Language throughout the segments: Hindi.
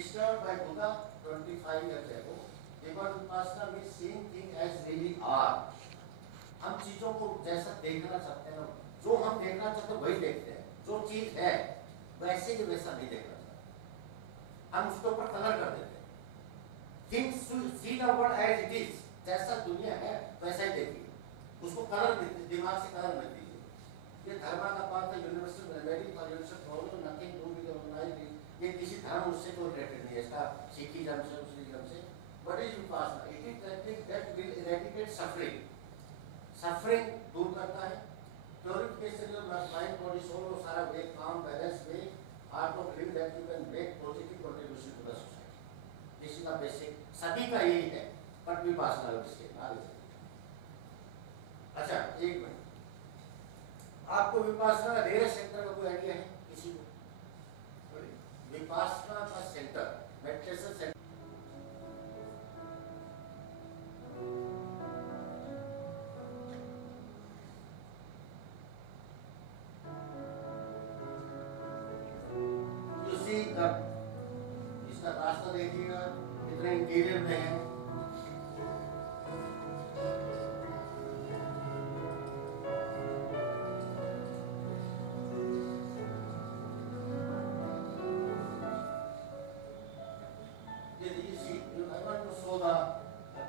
discovered by Buddha 25 years ago. Because Vipassana means seeing things as really are. हम चीजों को जैसा देखना चाहते हैं, जो हम देखना चाहते हैं वही देखते हैं. जो चीज है वैसे ही वैसा नहीं देखना चाहते. हम उसके ऊपर कलर कर देते हैं. Things see the world as it is. जैसा दुनिया है वैसा ही देखिए. उसको कलर दिमाग से कलर मत दीजिए. ये धर्म का पार्ट है. Universal remedy for universal problem nothing to with organised. ये किसी धर्म उससे कोई रिलेटेड नहीं है. इसका सिखिज्म से मुस्लिम से what is Vipassana? It is technique that will eradicate suffering. Suffering दूर करता है. Purification of mind body soul और सारा वे काम balance way art of living that you can make positive contribution to the society. This is the basic. सभी का यही है. बट विपासना लोग इसके बाद. अच्छा एक मिनट, आपको विपासना का डेरा सेंटर का कोई आइडिया है किसी को? विपासना का सेंटर, मेडिटेशन सेंटर. इसका रास्ता देखिएगा कितने इंटीरियर में है.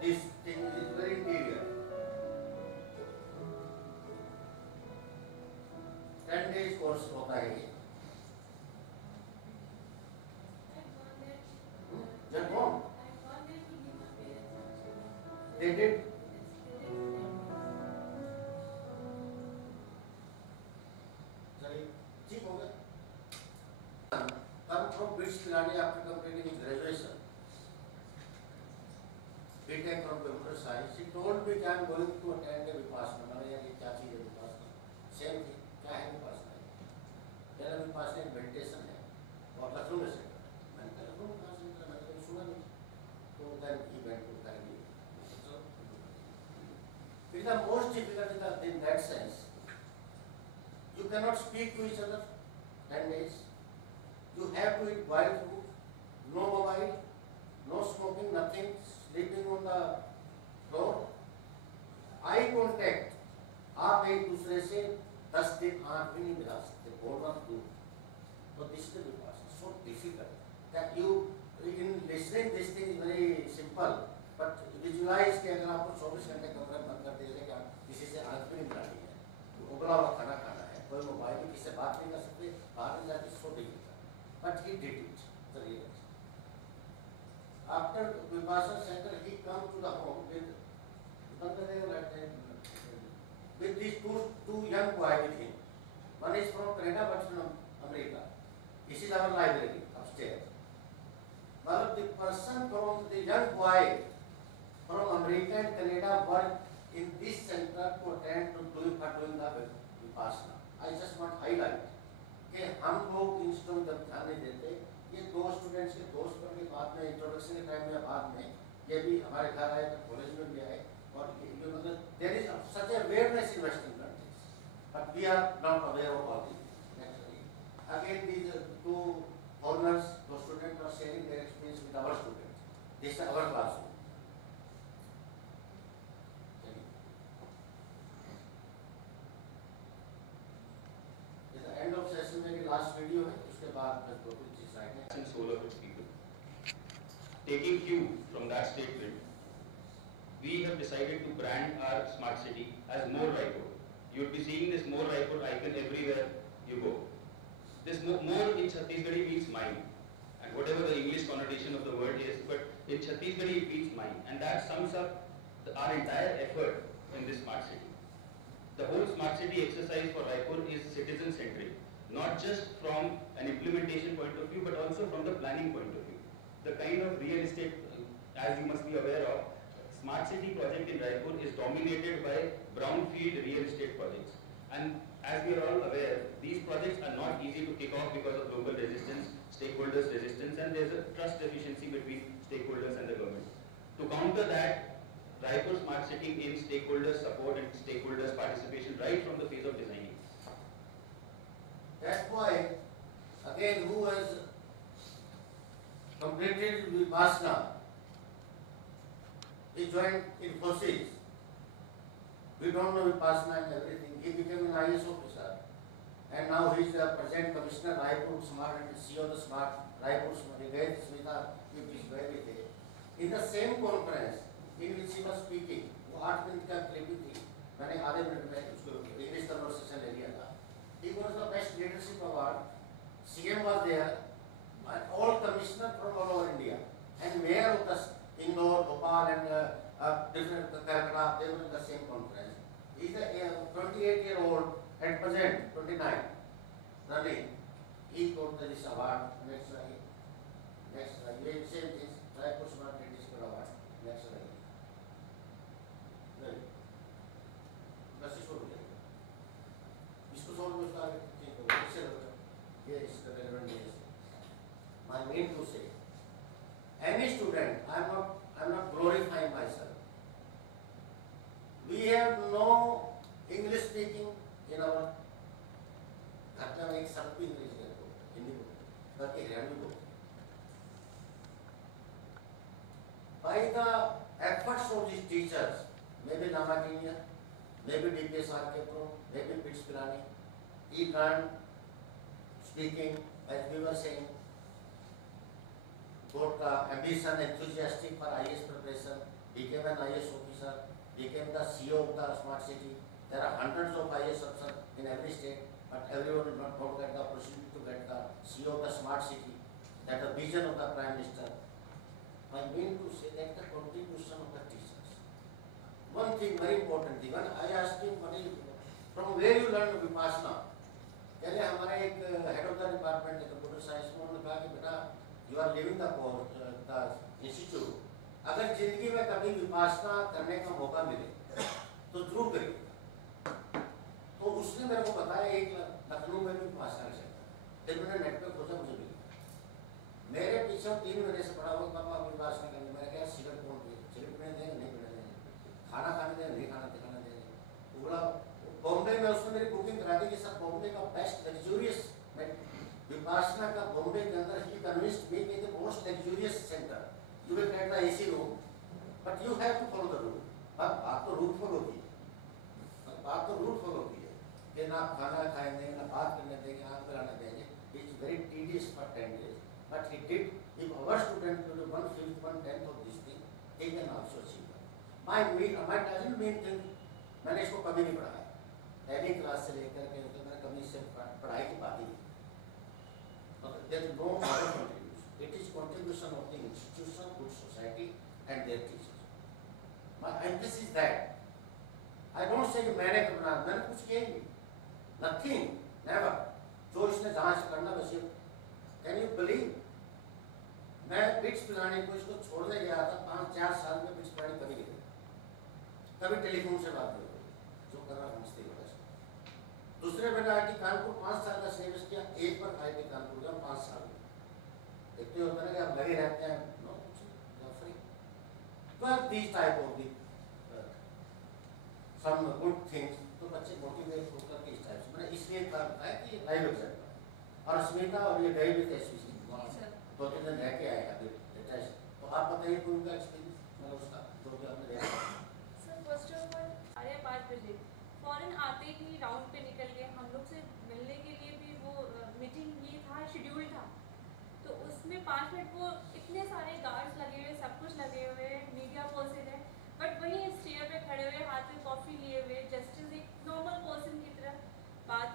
This thing is very interior. 10 days course होता है ये. They're gone. They did. चलिए ठीक हो गया. Come from British Pilani after completing his graduation. B.Tech from computer science. He told me that I am going to attend a Vipassana. मैंने यार ये क्या चीज़ है Vipassana? Same thing. क्या है Vipassana? मेरा Vipassana मेडिटेशन है और लखनऊ में से. मैंने कहा लखनऊ कहाँ से निकला? मैंने कभी सुना नहीं. तो then he went to Kargi. So it is the most difficult in that sense. You cannot speak to each other 10 days. You have to eat boiled food, no mobile, no smoking, nothing. Sleeping on the floor. Eye contact. आप एक दूसरे से 10 दिन आँख भी नहीं मिला सकते. बोलना दूर. तो this is so difficult that you in listening this thing is very simple, but visualize कि अगर आपको 24 घंटे कमरा बंद कर दिया कि आप किसी से आँख भी नहीं मिलानी है, उबला हुआ खाना खाना है, कोई मोबाइल में किसी से बात नहीं कर सकते, बाहर नहीं जाके so difficult. But he did it. The real. After Vipassana center, he come to the home with these two young boys with him. One is from Canada, one from America. This is our library upstairs. But the person from the young boy from America and Canada work in this center to attend to doing the Vipassana. I just want to highlight कि हम लोग इंस्टीट्यूट जब ध्यान नहीं देते. ये दो स्टूडेंट्स के दोस्त बन के बाद में इंट्रोडक्शन के टाइम में बाद में ये भी हमारे घर आए, कॉलेज में भी आए और ये मतलब there is such a awareness in western countries but we are not aware of all this. Actually again these two foreigners, दो student are sharing their experience with our students. This is our classroom. End of session में लास्ट वीडियो है, उसके बाद फिर दो तीन चीज आएंगे. And soul of its people. Taking cue from that statement, we have decided to brand our smart city as More Raipur. You will be seeing this More Raipur icon everywhere you go. This more in Chhattisgarhi means mine, and whatever the English connotation of the word is, but in Chhattisgarhi it means mine, and that sums up our entire effort in this smart city. The whole smart city exercise for Raipur is citizen-centric, not just from an implementation point of view, but also from the planning point of view. The kind of real estate, as you must be aware of, smart city project in Raipur is dominated by brownfield real estate projects. And as we are all aware, these projects are not easy to kick off because of local resistance, stakeholders' resistance, and there is a trust deficiency between stakeholders and the government. To counter that, Raipur Smart City in stakeholders' support and stakeholders' participation right from the phase of designing. That's why, again, who has completed Vipassana. He joined Infosys. We don't know Vipassana and everything. He became an IAS officer. And now he is the present commissioner, Raipur Smart, and CEO of the Smart Raipur Smart. He gave Smita, he is very there. In the same conference, in which he was speaking, वो 8 मिनट का क्लिपिंग थी, मैंने आधे मिनट में उसको इंग्लिश कन्वर्सेशन ले लिया था. He was the best leadership award. CM was there, and all commissioners from all over India, and mayor of the Indore, Bhopal, and different Calcutta, they were in the same conference. He is a 28-year-old at present, 29, running. He got this award. Next slide. Same thing. Raipur Smart Leadership Award. Next slide. Right. बस इसको बोलेंगे. इसको छोड़ दो उसका ठीक हो. इससे ये इसका relevant नहीं है. My main to say, any student, I'm not glorifying myself. We have no English speaking in our घटना में एक शब्द भी इंग्लिश में बोलते हैं, हिंदी बोलते हैं, बाकी हरियाणवी बोलते हैं. By the efforts of these teachers, maybe Namatinia, maybe DPS Archepro, maybe Pitts Pilani, he learned speaking, as we were saying, got ambition, enthusiastic for IAS preparation, became an IAS officer, became the CEO of the smart city. There are hundreds of IAS officers in every state, but everyone will not get the opportunity to get the CEO of the smart city. That the vision of the Prime Minister. I mean to say that the contribution of the teachers. One thing very important thing, when I asked him, from where you learned Vipassana? पहले हमारे एक head of the department है computer science में, उन्होंने कहा कि बेटा you are leaving the course, the institute. अगर जिंदगी में कभी विपासना करने का मौका मिले तो जरूर करिए. तो उसने मेरे को बताया एक लखनऊ में भी विपासना कर सकता है. फिर मैंने नेट पे खोजा, मुझे मिला. मेरे पीछे 3 महीने से पड़ा हुआ पापा विपासना करने. मैंने कहा सिगरेट कौन पिए, सिगरेट पीने देंगे नहीं पीने देंगे, खाना खाने देंगे नहीं खाना देंगे. पूरा बॉम्बे में उसने मेरी बुकिंग करा दी कि सर बॉम्बे का बेस्ट लग्जूरियस विपासना का बॉम्बे के अंदर ही कन्विंस्ड मी कि the most luxurious centre. You will get the AC room, but you have to follow the rule. बात तो रूल फॉलो की है, बात तो रूल फॉलो की है कि ना खाना खाएंगे, ना बात करने देंगे, आँख कराने देंगे. It is very tedious for 10 days, but he did. If our student will do 1/5, 1/10 of this thing, he can also achieve that. My doesn't mean thing. मैंने इसको कभी नहीं पढ़ाया. पहली क्लास से लेकर के मैंने कभी इससे पढ़ाई की बात ही नहीं. There is no other contribution. It is contribution of the institution, good society, and their teachers. My emphasis is that. I don't say कि मैंने करना, मैंने कुछ किया ही नहीं. Nothing, never. जो इसने जहाँ से करना वैसे. Can you believe? मैं पिट्स पिलाने को इसको छोड़ने गया था. 5-4 साल में पिट्स पिलाने कभी नहीं गया. कभी टेलीफोन से बात नहीं हुई. जो करना समझते हो. दूसरे मैंने IIT कानपुर 5 साल का सिलेबस किया. एक बार IIT कानपुर गया 5 साल में. देखते होता है कि आप लगे रहते हैं. No free. But these type of the some good things, तो बच्चे मोटिवेट होकर के इस टाइप से. मैंने इसलिए कहा है कि लाइव एग्जाम और स्मिता और ये गए भी थे SVC 2-3 दिन रह के आए अभी लेटेस्ट. तो आप बताइए कोई उनका एक्सपीरियंस मतलब उसका जो भी आपने देखा. सर फर्स्ट ऑफ ऑल 5:30 बजे फॉरेन आते ही राउंड पे निकल गए. हम लोग से मिलने के लिए भी वो मीटिंग ये था, शेड्यूल था. तो उसमें 5 मिनट वो इतने सारे गार्ड्स लगे हुए, सब कुछ लगे हुए, मीडिया पर्सन है, बट वहीं इस चेयर पे खड़े हुए, हाथ में कॉफी लिए हुए, जस्ट एक नॉर्मल पर्सन की तरह बात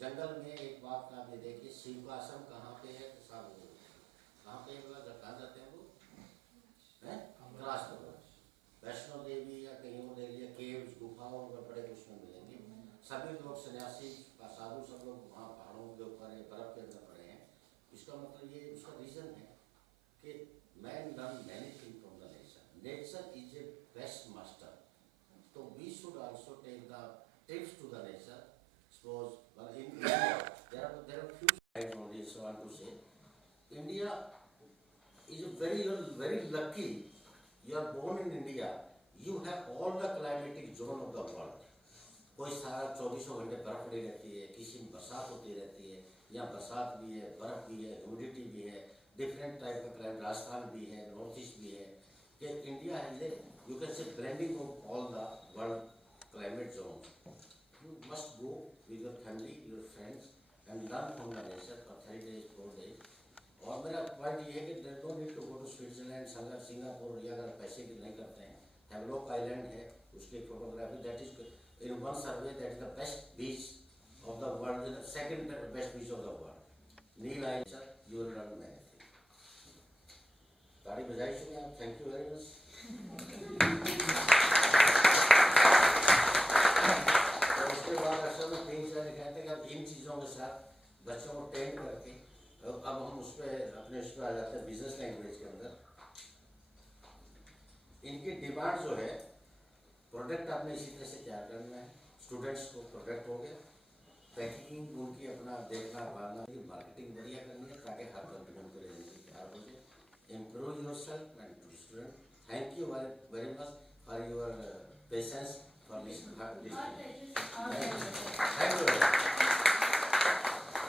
जंगल में एक बात आप ये देखिए, शिव का आश्रम कहाँ पे है तो साहब वो कहाँ पे बोला कहाँ जाते हैं वो हैं रास्ते पर वैष्णो देवी या कहीं वो ले लिया केव्स गुफाओं में बड़े कुछ में मिलेंगे. सभी लोग सन्यासी साधु सब लोग वहाँ पहाड़ों के ऊपर बर्फ के अंदर पड़े हैं. इसका मतलब ये उसका रीजन है कि man learn many thing from the nature. Nature is a best master. तो we should also take the tips to the nature. Suppose well, in India there are few sides on this. So I want to say India is very lucky. You are born in India. You have all the climatic zone of the world. कोई सारा 24 घंटे बर्फ पड़ी रहती है, किसी में बरसात होती रहती है, या बरसात भी है, बर्फ भी है, ह्यूमिडिटी भी है, डिफरेंट टाइप का क्लाइमेट, राजस्थान भी है, नॉर्थ ईस्ट भी है, कि India has a you can say blending of all the world climate zone. You must go with your family, your friends and learn from the nature for 3 days 4 days। और मेरा पॉइंट ये है कि there no need to go to Switzerland, Singapore, या अगर पैसे की नहीं करते हैं, हैवलॉक आइलैंड है, उसकी photography that is in one survey that is the best beach of the world, the second best beach of the world. Neil Island, sir, you will learn many things. ताड़ी बजाई सुनिए आप, thank you very much. और उसके बाद असल में 3-4 कहते हैं कि अब इन चीज़ों के साथ बच्चों को ट्रेन करके अब हम उस पर अपने उस पर आ जाते हैं बिजनेस लैंग्वेज के अंदर। इनकी डिमांड जो है, प्रोडक्ट आपने इसी तरह से तैयार करना है, स्टूडेंट्स को प्रोडक्ट हो गया, पैकेजिंग उनकी अपना देखना भालना, मार्केटिंग बढ़िया करनी है ताकि हर कंपनी उनको लेने के तैयार हो जाए। Improve yourself and to student, thank you very much for your patience for listening.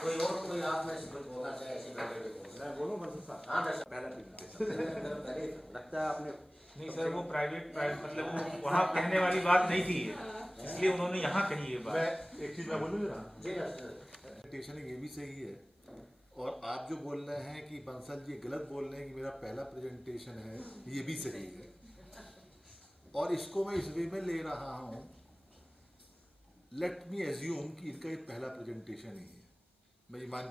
कोई और कोई आप में से कोई बोलना चाहे ऐसी बात बोलो मतलब हाँ दर्शक पहले लगता है आपने नहीं सर, वो प्राइवेट मतलब वो वहाँ कहने वाली बात नहीं थी, इसलिए उन्होंने यहाँ कही ये बात। मैं एक चीज मैं बोलूँ जरा, जी दर्शक प्रेजेंटेशन ये भी सही है, और आप जो बोल रहे हैं कि बंसल जी गलत बोल रहे हैं कि मेरा पहला प्रेजेंटेशन है, ये भी सही है, और इसको मैं इस वे में ले रहा हूँ, लेट मी एज्यूम कि इनका ये पहला प्रेजेंटेशन ही है, मैं ये मान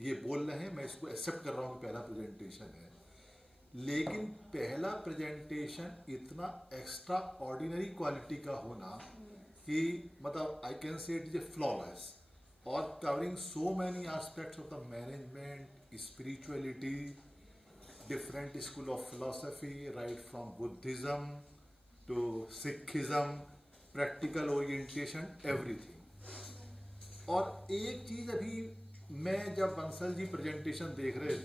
ये बोल रहे हैं, मैं इसको एक्सेप्ट कर रहा हूँ कि पहला प्रेजेंटेशन है, लेकिन पहला प्रेजेंटेशन इतना एक्स्ट्रा ऑर्डिनरी क्वालिटी का होना कि मतलब I can say it is a flawless और covering so many aspects of the management, spirituality, different school of philosophy, right from Buddhism to Sikhism, practical orientation, everything. और एक चीज अभी मैं जब बंसल जी प्रेजेंटेशन दे रहे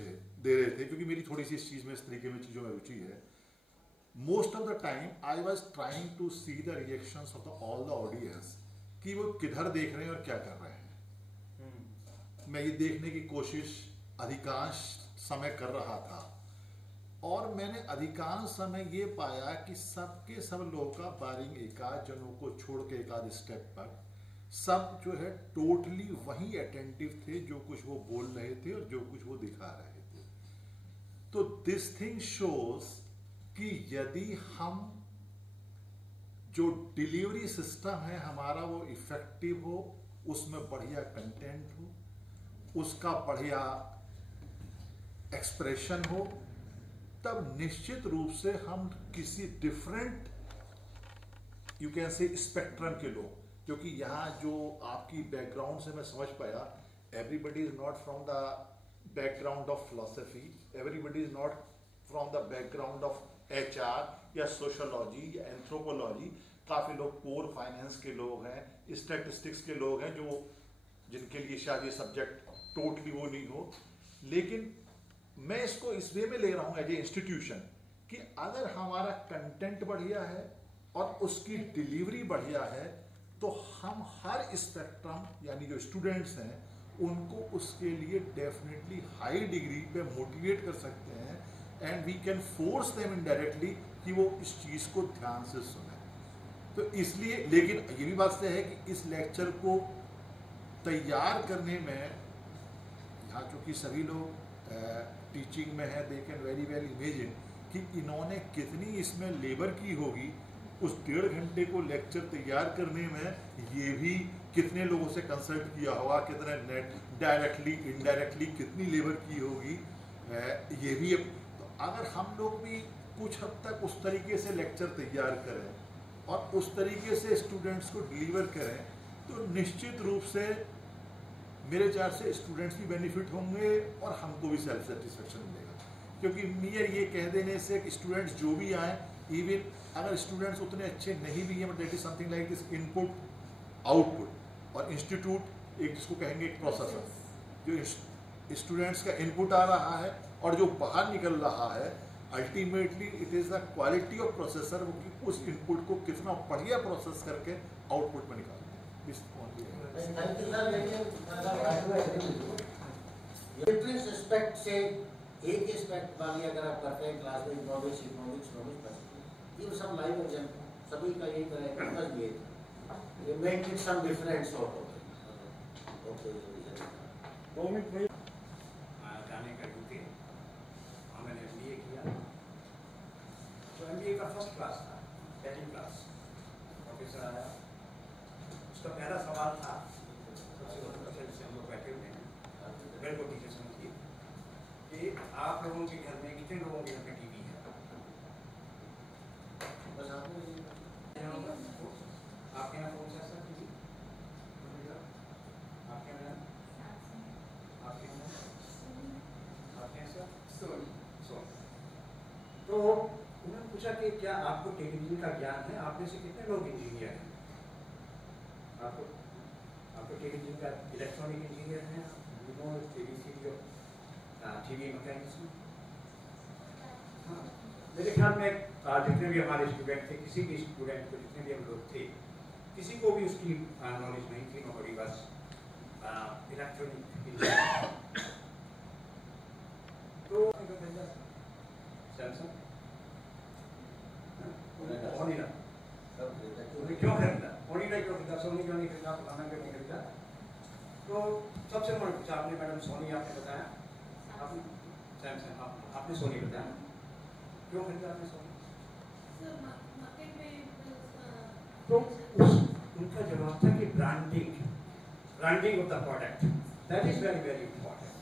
थे, क्योंकि मेरी थोड़ी सी इस चीज में, इस तरीके में चीजों में रुचि है, most of the time I was trying to see the reactions of the all the audience कि वो किधर देख रहे हैं और क्या कर रहे हैं। मैं ये देखने की कोशिश अधिकांश समय कर रहा था, और मैंने अधिकांश समय ये पाया कि सबके सब लोगों का बारिंग एकाध जनों को छोड़ के एकाध स्टेप पर सब जो है टोटली वही अटेंटिव थे जो कुछ वो बोल रहे थे और जो कुछ वो दिखा रहे थे। तो दिस थिंग शोज कि यदि हम जो डिलीवरी सिस्टम है हमारा वो इफेक्टिव हो, उसमें बढ़िया कंटेंट हो, उसका बढ़िया एक्सप्रेशन हो, तब निश्चित रूप से हम किसी different you can say spectrum के लोग, क्योंकि यहाँ जो आपकी बैकग्राउंड से मैं समझ पाया, everybody is not from the background of philosophy, everybody is not from the background of HR या सोशोलॉजी या एंथ्रोपोलॉजी, काफी लोग कोर फाइनेंस के लोग हैं, स्टैटिस्टिक्स के लोग हैं, जो जिनके लिए शायद ये सब्जेक्ट टोटली वो नहीं हो। लेकिन मैं इसको इस वे में ले रहा हूँ एज ए इंस्टीट्यूशन कि अगर हमारा कंटेंट बढ़िया है और उसकी डिलीवरी बढ़िया है, तो हम हर स्पेक्ट्रम यानी जो स्टूडेंट्स हैं उनको उसके लिए डेफिनेटली हाई डिग्री पे मोटिवेट कर सकते हैं, and we can force them indirectly कि वो इस चीज़ को ध्यान से सुने। तो इसलिए, लेकिन ये भी बात है कि इस लेक्चर को तैयार करने में यहाँ चूँकि सभी लोग टीचिंग में है, they can very well imagine कि इन्होंने कितनी इसमें लेबर की होगी। उस 1.5 घंटे को लेक्चर तैयार करने में ये भी कितने लोगों से कंसल्ट किया होगा, कितने नेट डायरेक्टली इनडायरेक्टली कितनी लेबर की होगी, ये भी। तो अगर हम लोग भी कुछ हद तक उस तरीके से लेक्चर तैयार करें और उस तरीके से स्टूडेंट्स को डिलीवर करें, तो निश्चित रूप से मेरे ख्याल से स्टूडेंट्स भी बेनिफिट होंगे और हमको भी सेल्फ सेटिस्फेक्शन मिलेगा। क्योंकि मेयर ये कह देने से कि स्टूडेंट्स जो भी आए, इवन अगर स्टूडेंट्स उतने अच्छे नहीं भी हैं, but that is something like this input output, और इंस्टीट्यूट एक जिसको कहेंगे एक प्रोसेसर, जो स्टूडेंट्स का इनपुट आ रहा है और जो बाहर निकल रहा है ultimately it is the quality of processor कि उस इनपुट को कितना बढ़िया प्रोसेस करके आउटपुट में निकालते हैं। इस थैंक यू सर। लेकिन डिफरेंस एस्पेक्ट से एक एस्पेक्ट वाली अगर आप करते हैं क्लास में इकोनॉमिक्स इकोनॉमिक्स ये सब लाइव एग्जाम्पल सभी का यही तरह ये make it some difference of जाने का यूके मैंने MBA किया, तो MBA का फर्स्ट क्लास था, पहली क्लास प्रोफेसर आया, उसका पहला सवाल था सबसे जिससे हम लोग बैठे हुए हैं मेरे को टीचर समझिए कि आप लोगों के घर में कितने लोगों के घर में टीवी है? बस आपके यहाँ कौन सा सर टीवी? आपके यहाँ आपके यहाँ सर तो उन्होंने पूछा कि क्या आपको टेक्नोलॉजी का ज्ञान है? आप में से कितने लोग इंजीनियर हैं? आपको टेक्नोलॉजी का इलेक्ट्रॉनिक इंजीनियर हैं? TV mechanism? हाँ, मेरे ख्याल में जितने भी हमारे स्टूडेंट थे, किसी भी स्टूडेंट को जितने भी हम लोग थे, किसी को भी उसकी नॉलेज नहीं थी। Nobody was electronic engineer. तो सैमसंग ओनिडा क्यों खरीदा? ओनिडा क्यों खरीदा? सोनी क्यों नहीं खरीदा? फलाना क्यों नहीं खरीदा? तो सबसे उन्होंने पूछा, आपने मैडम सोनी आपने बताया, आपने सैमसंग आपने सोनी बताया, क्यों खरीदा आपने सोनी? तो उनका जवाब था कि branding of the product, that is very very important.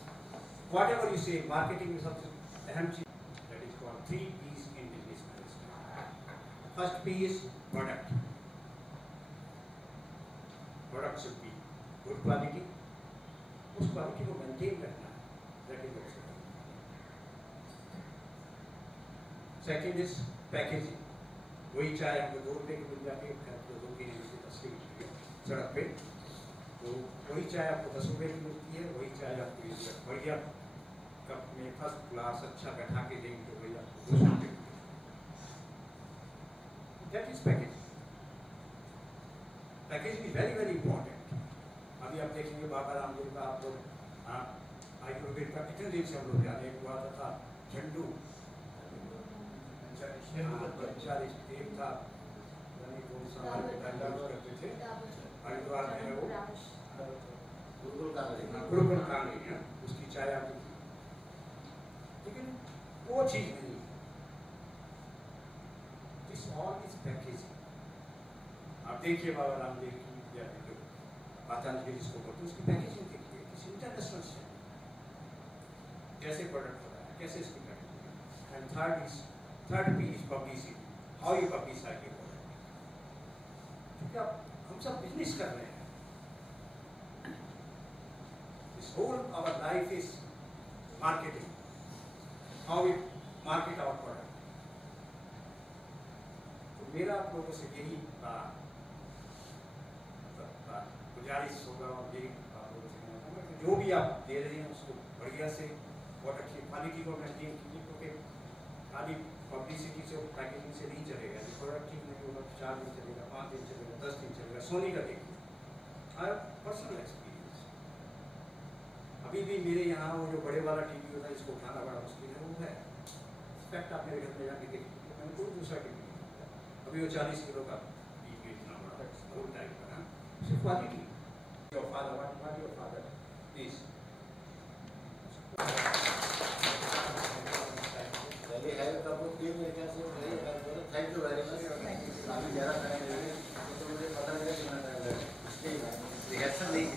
What ever you से, मार्केटिंग में सबसे अहम चीज, that is called 3 P's in business management. First P is product. Product should be good quality, उस क्वालिटी को मेंटेन करना है, that is also. Second is packaging. वही चाय हमको 2 रुपये की मिल जाती है, 2 की नहीं, 10 की मिलती है सड़क पे, तो वही चाय आपको 10 रुपये की मिलती है, वही चाय आपको बढ़िया कप में फर्स्ट क्लास अच्छा बैठा के देंगे तो वही आपको 200 रुपये की मिलती है। That is packaging. Packaging is very very important. अभी आप देखेंगे बाबा रामदेव का, आप लोग आयुर्वेद का कितने दिन से हम लोग जाने हुआ था, झंडू एक था, करते थे हरिद्वार में, वो गुरुकुल कांगड़ी है, उसकी चाय आती थी, लेकिन वो चीज नहीं है। This all is packaging. आप देखिए बाबा रामदेव की या जो पतंजलि जिसको बोलते हैं, उसकी पैकेजिंग देखिए, किसी इंटरनेशनल से कैसे प्रोडक्ट हो रहा है, कैसे इसकी packaging. And third P is publicity. How you publicize your product? क्योंकि हम सब बिजनेस कर रहे हैं। This whole our life is marketing. How we market our product. तो मेरा आप लोगों से यही गुजारिश होगा और यही आप लोगों से कहना चाहूँगा कि जो भी आप दे रहे हैं उसको बढ़िया से बहुत अच्छी क्वालिटी को मेंटेन कीजिए, क्योंकि खाली पब्लिसिटी से पैकेजिंग से नहीं चलेगा। प्रोडक्ट ठीक नहीं होगा, 4 दिन चलेगा, 5 दिन चलेगा, 10 दिन चलेगा। सोनी का देखिए, आई पर्सनल एक्सपीरियंस। अभी भी मेरे यहाँ वो जो बड़े वाला टीवी होता है, इसको उठाना बड़ा मुश्किल है, वो है इफेक्ट। आप मेरे घर में जाके देखिए, मैंने कोई दूसरा टीवी नहीं होता। अभी वो 40 किलो का टीवी इतना बड़ा रोड टाइप का, सिर्फ quality. Your father, what your father please. Thank you very much. काफ़ी ज़्यादा टाइम मुझे पता नहीं रिहर्सल नहीं